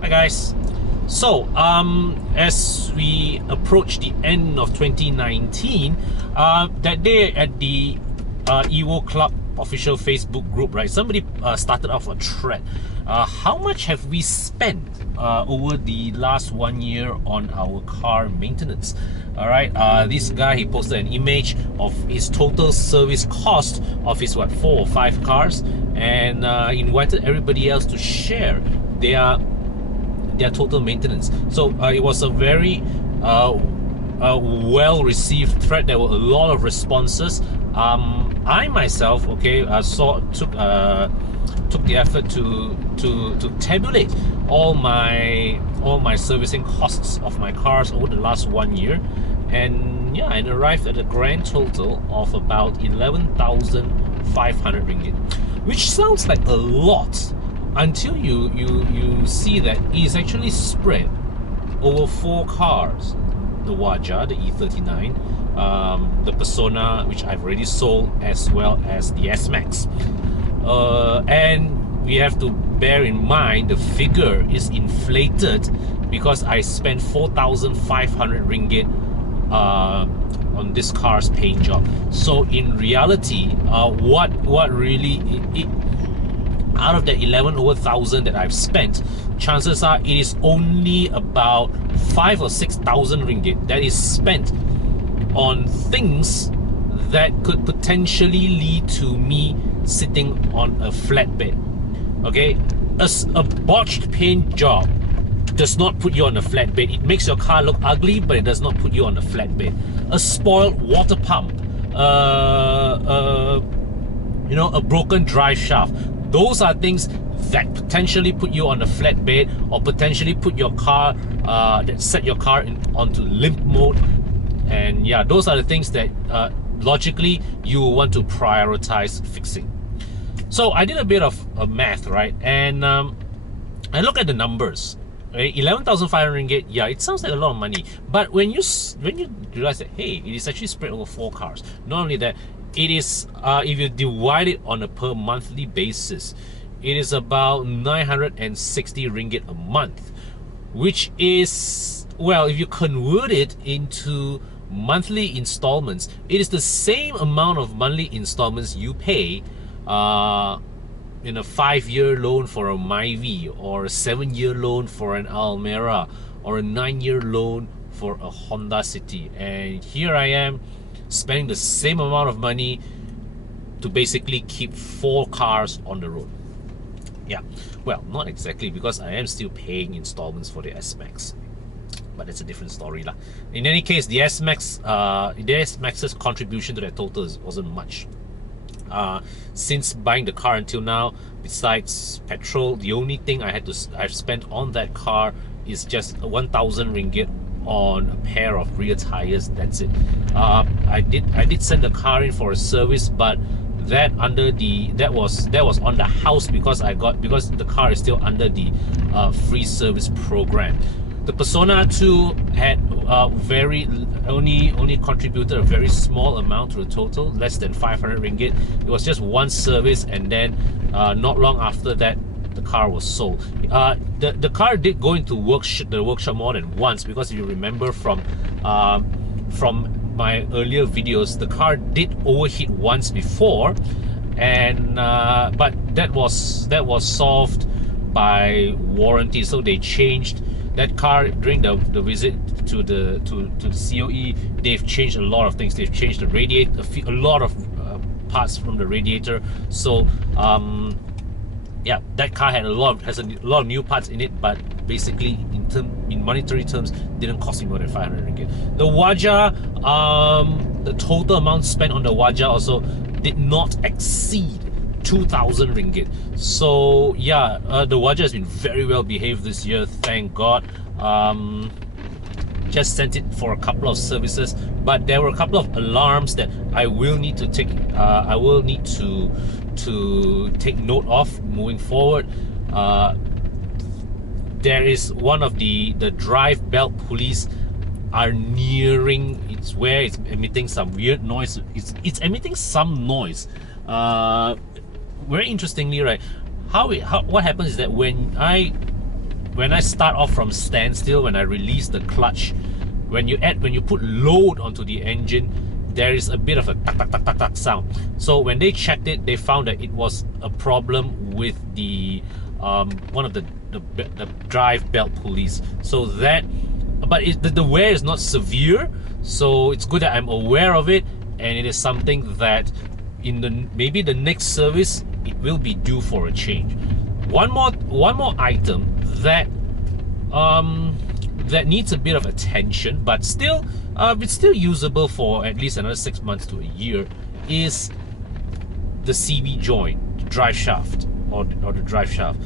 Hi guys. So as we approach the end of 2019, that day at the Evo Club official Facebook group, right, somebody started off a thread. How much have we spent over the last 1 year on our car maintenance? All right, this guy, he posted an image of his total service cost of his 4 or 5 cars, and invited everybody else to share their total maintenance. So it was a very well received thread. There were a lot of responses. I myself, took the effort to tabulate all my servicing costs of my cars over the last 1 year, and yeah, and arrived at a grand total of about 11,500 ringgit, which sounds like a lot until you see that it is actually spread over 4 cars: the Waja, the E39, the Persona, which I've already sold, as well as the S-Max. And we have to bear in mind the figure is inflated because I spent 4,500 ringgit on this car's paint job. So in reality, what really out of the 11,000 that I've spent, chances are it is only about 5,000 or 6,000 ringgit that is spent on things that could potentially lead to me sitting on a flatbed. Okay, a botched paint job does not put you on a flatbed. It makes your car look ugly, but it does not put you on a flatbed. A spoiled water pump, a broken drive shaft, those are things that potentially put you on a flatbed, or potentially put your car, that set your car onto limp mode. And yeah, those are the things that logically you will want to prioritize fixing. So I did a bit of math, right? And I look at the numbers. Right? 11,500 ringgit, yeah, it sounds like a lot of money. But when you realize that, hey, it is actually spread over 4 cars. Not only that, it is, if you divide it on a per monthly basis, it is about 960 ringgit a month, which is, well, if you convert it into monthly installments, it is the same amount of monthly installments you pay in a 5-year loan for a Myvi, or a 7-year loan for an Almera, or a 9-year loan for a Honda City. And here I am spending the same amount of money to basically keep 4 cars on the road. Yeah, well, not exactly, because I am still paying installments for the S-Max, but that's a different story lah. In any case, the S-Max's contribution to that total wasn't much. Since buying the car until now, besides petrol, the only thing I've spent on that car is just 1,000 ringgit on a pair of rear tires. That's it. I did send the car in for a service, but that was on the house because the car is still under the free service program. The Persona 2 had only contributed a very small amount to the total, less than 500 ringgit. It was just one service, and then not long after that, the car was sold. The car did go into the workshop more than once, because if you remember from my earlier videos, the car did overheat once before, and but that was solved by warranty. So they changed that car during the visit to the COE. They've changed a lot of things. They've changed the radiator, a lot of parts from the radiator. So yeah, that car has a lot of new parts in it, but basically in monetary terms didn't cost me more than 500 ringgit. The Waja, the total amount spent on the Waja also did not exceed 2,000 ringgit. So yeah, the Waja has been very well behaved this year, thank God. Just sent it for a couple of services, but there were a couple of alarms that I will need to take take note of moving forward. There is one of the drive belt pulleys are nearing where it's emitting some weird noise. It's emitting some noise. Very interestingly, right, what happens is that when I when I start off from standstill, when I release the clutch, when you put load onto the engine, there is a bit of a tak tak tak tak tak sound. So when they checked it, they found that it was a problem with the one of the drive belt pulleys. So that, but the wear is not severe, so it's good that I'm aware of it, and it is something that in maybe the next service it will be due for a change. One more item that that needs a bit of attention, but still it's still usable for at least another 6 months to a year, is the CV joint, the drive shaft, or the drive shaft.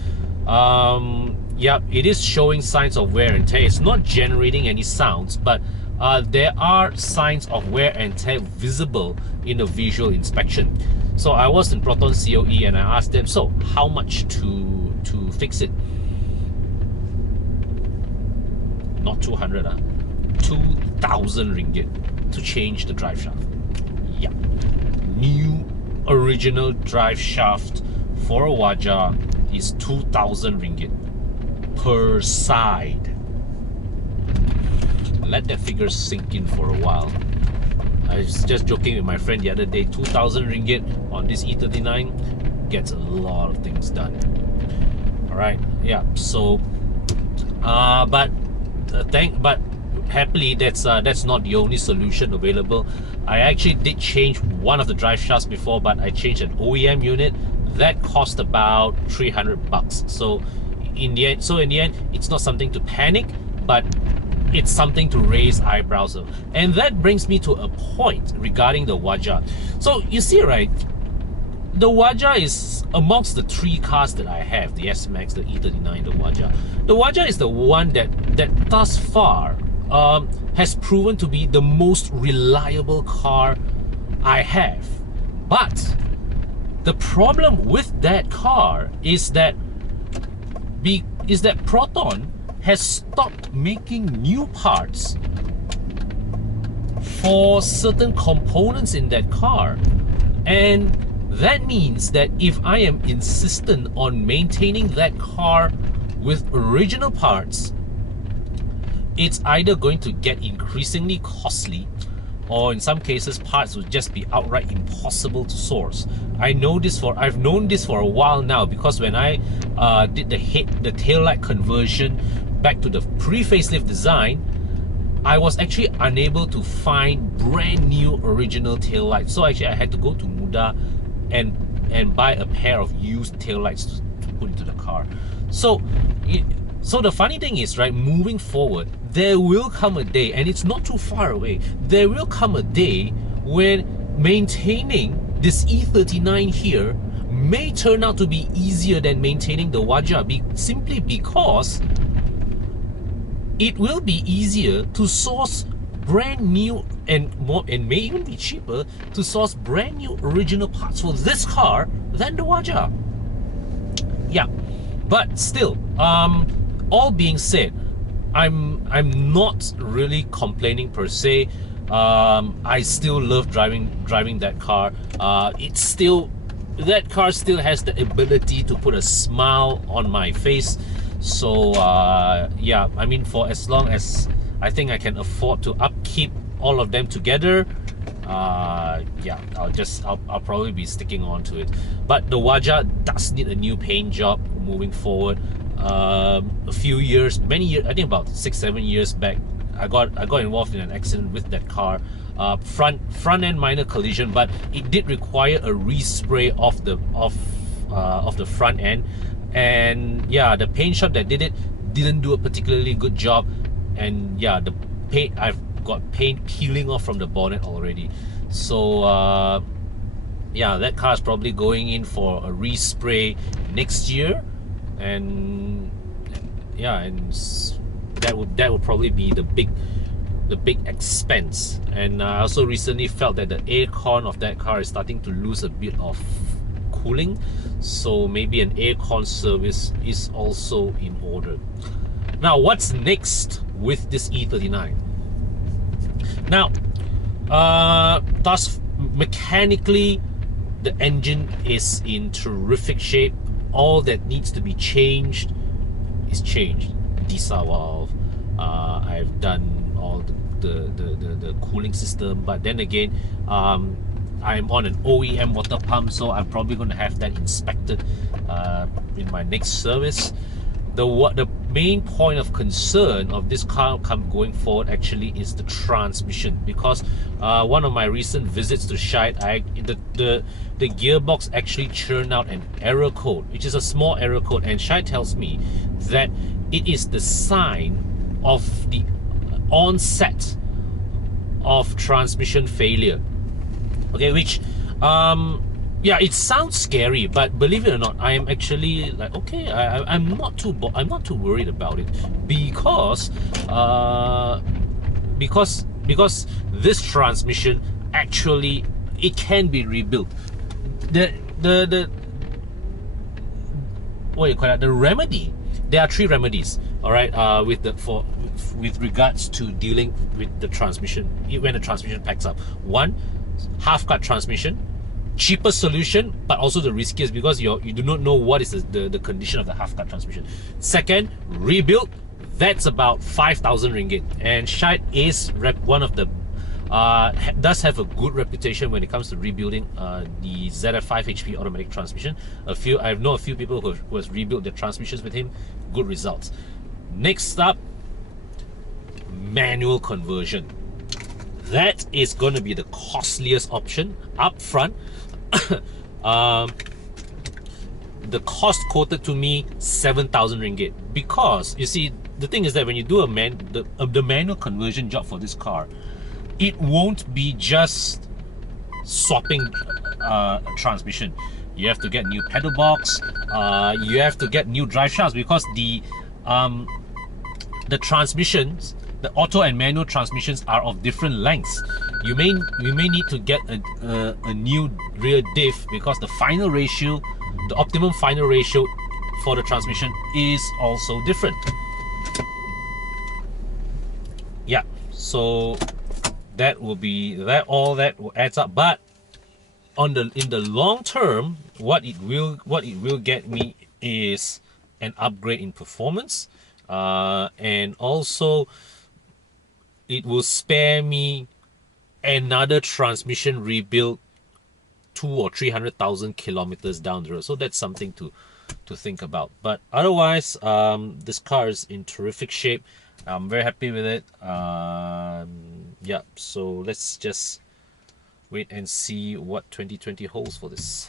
Yeah, it is showing signs of wear and tear. It's not generating any sounds, but there are signs of wear and tear visible in the visual inspection. So I was in Proton COE and I asked them, so how much to fix it? Not 200, 2,000 ringgit to change the drive shaft. Yeah, new original drive shaft for a Waja is 2,000 ringgit per side. Let that figure sink in for a while. I was just joking with my friend the other day, 2,000 ringgit on this E39 gets a lot of things done. Alright, yeah, so but happily that's not the only solution available. I actually did change one of the drive shafts before, but I changed an OEM unit. That cost about 300 bucks. So in the end, it's not something to panic, but it's something to raise eyebrows of. And that brings me to a point regarding the Waja. So you see, right, the Waja is amongst the 3 cars that I have, the S-Max, the E39, the Waja. The Waja is the one that thus far has proven to be the most reliable car I have. But the problem with that car is that Proton has stopped making new parts for certain components in that car, and that means that if I am insistent on maintaining that car with original parts, it's either going to get increasingly costly, or in some cases parts will just be outright impossible to source. I've known this for a while now, because when I did the taillight conversion back to the pre-facelift design, I was actually unable to find brand new original taillights. So actually I had to go to Muda and buy a pair of used taillights to put into the car. So the funny thing is, right, moving forward, there will come a day, and it's not too far away, there will come a day when maintaining this E39 here may turn out to be easier than maintaining the Waja, simply because it will be easier to source brand new and may even be cheaper to source brand new original parts for this car than the Waja. Yeah, but still, all being said, I'm not really complaining per se. I still love driving that car. That car still has the ability to put a smile on my face. So yeah, I mean, for as long as I think I can afford to upkeep all of them together, yeah, I'll probably be sticking on to it. But the Waja does need a new paint job moving forward. A few years, many years, I think about 6-7 years back, I got involved in an accident with that car. Front end minor collision, but it did require a respray of the front end. And yeah, the paint shop that did it didn't do a particularly good job, and yeah, the paint, I've got paint peeling off from the bonnet already. So yeah, that car is probably going in for a respray next year, and yeah, and that would probably be the big expense. And I also recently felt that the aircon of that car is starting to lose a bit of cooling, so maybe an aircon service is also in order. Now, what's next with this E39? Now, thus mechanically, the engine is in terrific shape. All that needs to be changed is changed. diesel valve, I've done all the cooling system, but then again, I'm on an OEM water pump, so I'm probably going to have that inspected in my next service. The main point of concern of this car going forward actually is the transmission, because one of my recent visits to Shite, the gearbox actually churned out an error code, which is a small error code, and Shite tells me that it is the sign of the onset of transmission failure. Okay, which yeah, it sounds scary, but believe it or not, I am actually like, okay, I'm not too worried about it, because this transmission actually, it can be rebuilt. The what do you call that? The remedy. There are 3 remedies. All right, with regards to dealing with the transmission when the transmission packs up. 1, half-cut transmission. Cheaper solution, but also the riskiest, because you do not know what is the condition of the half-cut transmission. 2nd, rebuild. That's about 5,000 ringgit. And Shite is one of the does have a good reputation when it comes to rebuilding the ZF5 HP automatic transmission. I know a few people who has rebuilt their transmissions with him. Good results. Next up, manual conversion. That is going to be the costliest option up front. The cost quoted to me 7,000 ringgit, because you see, the thing is that when you do the manual conversion job for this car, it won't be just swapping transmission. You have to get new pedal box, you have to get new drive shafts, because the transmissions, the auto and manual transmissions, are of different lengths. You may need to get a new rear diff, because the final ratio, the optimum final ratio for the transmission is also different. Yeah, so that will be that. All that will adds up, but in the long term, what it will get me is an upgrade in performance, and also it will spare me another transmission rebuild 200,000 or 300,000 kilometers down the road. So that's something to think about. But otherwise, this car is in terrific shape. I'm very happy with it. Yeah, so let's just wait and see what 2020 holds for this.